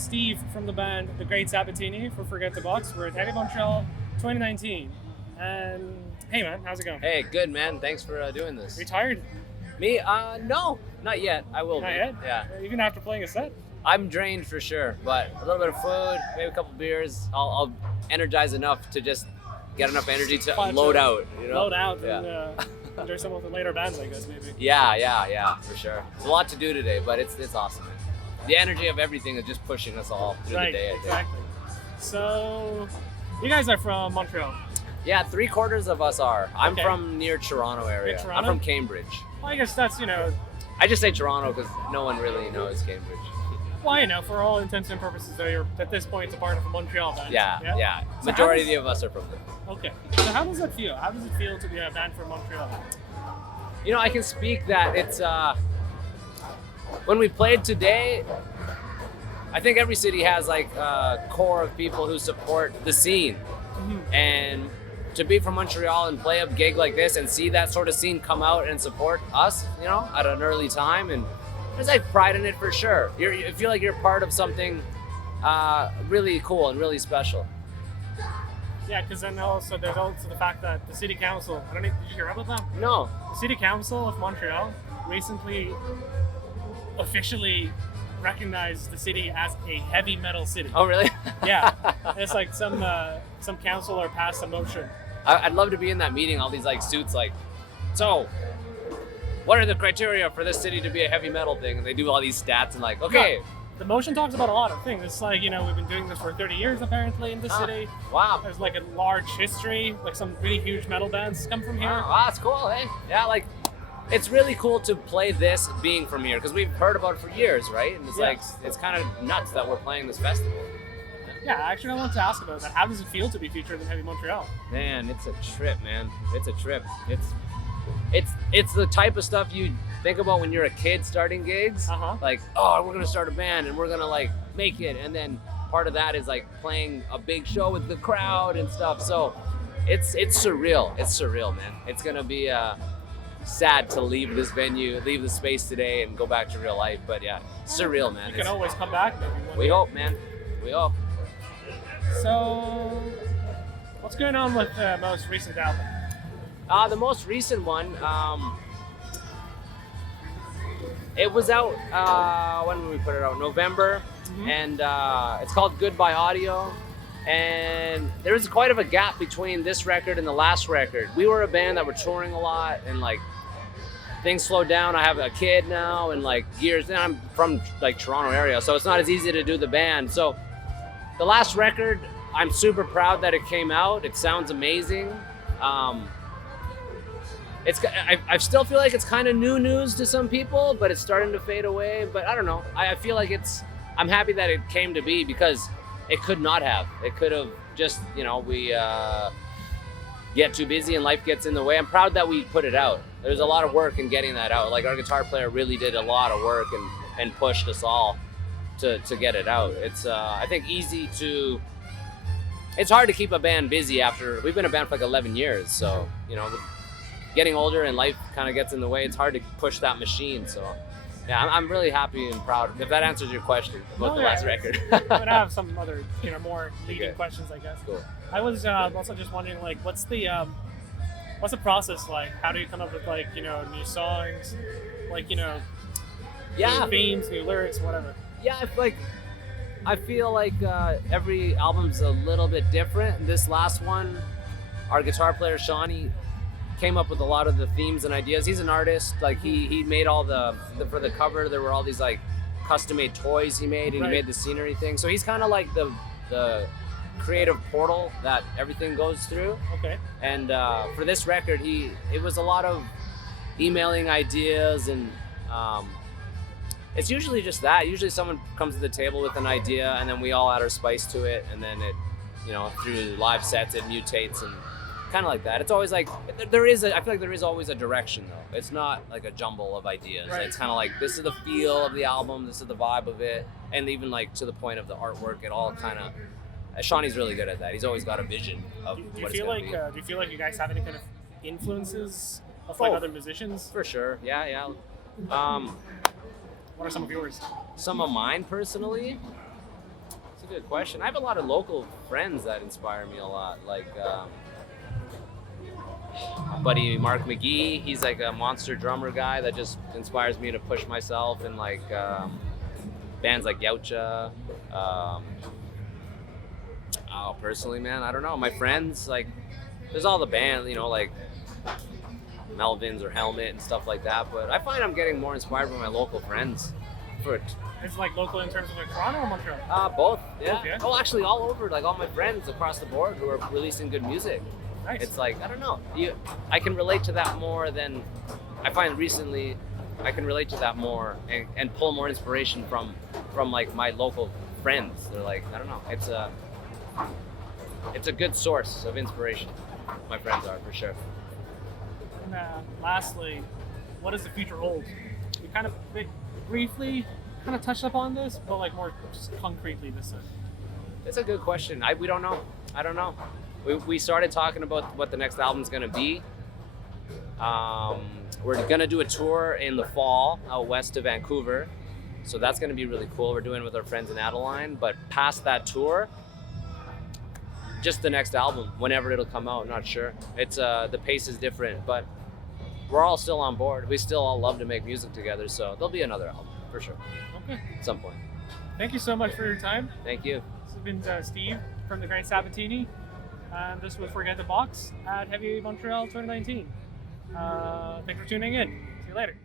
Steve from the band The Great Sabatini for Forget the Box. We're at Heavy Montreal 2019. And hey man, how's it going? Hey, good man. Thanks for doing this. Are you tired? Me? No, not yet. I will Not be. yet? Yeah. Even after playing a set? I'm drained for sure, but a little bit of food, maybe a couple beers, I'll energize enough to just get enough energy to load out. You know? Load out Yeah. and enjoy some of the later bands, I guess, maybe. Yeah, for sure. There's a lot to do today, but it's awesome, man. The energy of everything is just pushing us all through the day, I think. Exactly. So, you guys are from Montreal. Yeah, 3/4 of us are. I'm Okay. from near Toronto area. Toronto? I'm from Cambridge. Well, I guess that's, I just say Toronto because no one really knows Cambridge. well, for all intents and purposes, though, you're at this point a part of a Montreal band. Yeah. So Majority of us are from there. Okay. So how does that feel? How does it feel to be a band from Montreal? You know, I can speak that it's when we played today, I think every city has like a core of people who support the scene. Mm-hmm. And to be from Montreal and play a gig like this and see that sort of scene come out and support us, at an early time, and there's like pride in it for sure. You feel like you're part of something really cool and really special. Yeah, because then also there's also the fact that the city council, did you hear about that? No. The city council of Montreal recently officially recognized the city as a heavy metal city. Oh, really? Yeah, it's like some councilor passed a motion. I'd love to be in that meeting, all these like suits like, so what are the criteria for this city to be a heavy metal thing? And they do all these stats and like, okay. Yeah. The motion talks about a lot of things. It's like, we've been doing this for 30 years apparently in the city. Wow. There's like a large history, like some really huge metal bands come from here. Wow, that's cool, hey? Yeah, like, it's really cool to play this being from here because we've heard about it for years, right? And it's like, it's kind of nuts that we're playing this festival. Yeah, actually I wanted to ask about that. How does it feel to be featured in Heavy Montreal? Man, it's a trip, man. It's a trip. It's the type of stuff you think about when you're a kid starting gigs. Uh-huh. Like, oh, we're gonna start a band and we're gonna like make it, and then part of that is like playing a big show with the crowd and stuff. So it's surreal. It's surreal, man. It's gonna be sad to leave this venue, leave the space today, and go back to real life. But yeah, surreal, man. You can always come back. Maybe one We day. hope, man. We hope. So, what's going on with the most recent album? The most recent one, it was out, when did we put it out? November, and it's called Goodbye Audio. And there was quite of a gap between this record and the last record. We were a band that were touring a lot, and like things slowed down. I have a kid now, and like years, and I'm from like Toronto area, so it's not as easy to do the band. So the last record, I'm super proud that it came out. It sounds amazing. I still feel like it's kind of new news to some people, but it's starting to fade away. But I don't know. I feel like I'm happy that it came to be because it could not have. It could have just, we get too busy and life gets in the way. I'm proud that we put it out. There's a lot of work in getting that out. Like our guitar player really did a lot of work and pushed us all to get it out. It's, I think, it's hard to keep a band busy after, we've been a band for like 11 years. So, getting older and life kind of gets in the way. It's hard to push that machine. So, yeah, I'm really happy and proud. If that answers your question about the last record. But I have some other, more leading questions, I guess. Cool. I was also just wondering, like, what's the process like? How do you come up with like, new songs, like, new themes, new lyrics, whatever? Yeah, I feel like every album's a little bit different. This last one, our guitar player Shawnee came up with a lot of the themes and ideas. He's an artist. Like he made all for the cover. There were all these like custom-made toys he made, and he made the scenery thing. So he's kind of like the creative portal that everything goes through. Okay. And for this record, it was a lot of emailing ideas, and it's usually just that. Usually someone comes to the table with an idea, and then we all add our spice to it, and then it, through live sets, it mutates and kind of like that. It's always like I feel like there is always a direction though. It's not like a jumble of ideas. Right. It's kind of like this is the feel of the album, this is the vibe of it, and even like to the point of the artwork, it all kind of. Shawnee's really good at that. He's always got a vision of what it's going to be. Do you feel like you guys have any kind of influences of like other musicians? For sure, yeah. What are some of yours? Some of mine personally. good question. I have a lot of local friends that inspire me a lot. Like my buddy Mark McGee, he's like a monster drummer guy that just inspires me to push myself. And like bands like Yautja. Personally, man, I don't know. My friends, like, there's all the bands, you know, like Melvins or Helmet and stuff like that. But I find I'm getting more inspired by my local friends. It's like local in terms of like Toronto or Montreal? Both, yeah. Both, yeah. Oh, actually, all over. Like all my friends across the board who are releasing good music. Nice. It's like, I don't know. I can relate to that more than I find recently. I can relate to that more and pull more inspiration from like my local friends. They're like, I don't know. It's a good source of inspiration. My friends are, for sure. And lastly, what does the future hold? We kind of briefly kind of touched upon this, but like more just concretely this time. It's a good question. We don't know. I don't know. We started talking about what the next album's gonna be. We're gonna do a tour in the fall out west of Vancouver, so that's gonna be really cool. We're doing it with our friends in Adeline. But past that tour, just the next album, whenever it'll come out, not sure. It's the pace is different, but we're all still on board. We still all love to make music together, so there'll be another album for sure. Okay. At some point. Thank you so much for your time. Thank you. This has been Steve from the Great Sabatini, and this was Forget the Box at Heavy Montreal 2019. Thanks for tuning in. See you later.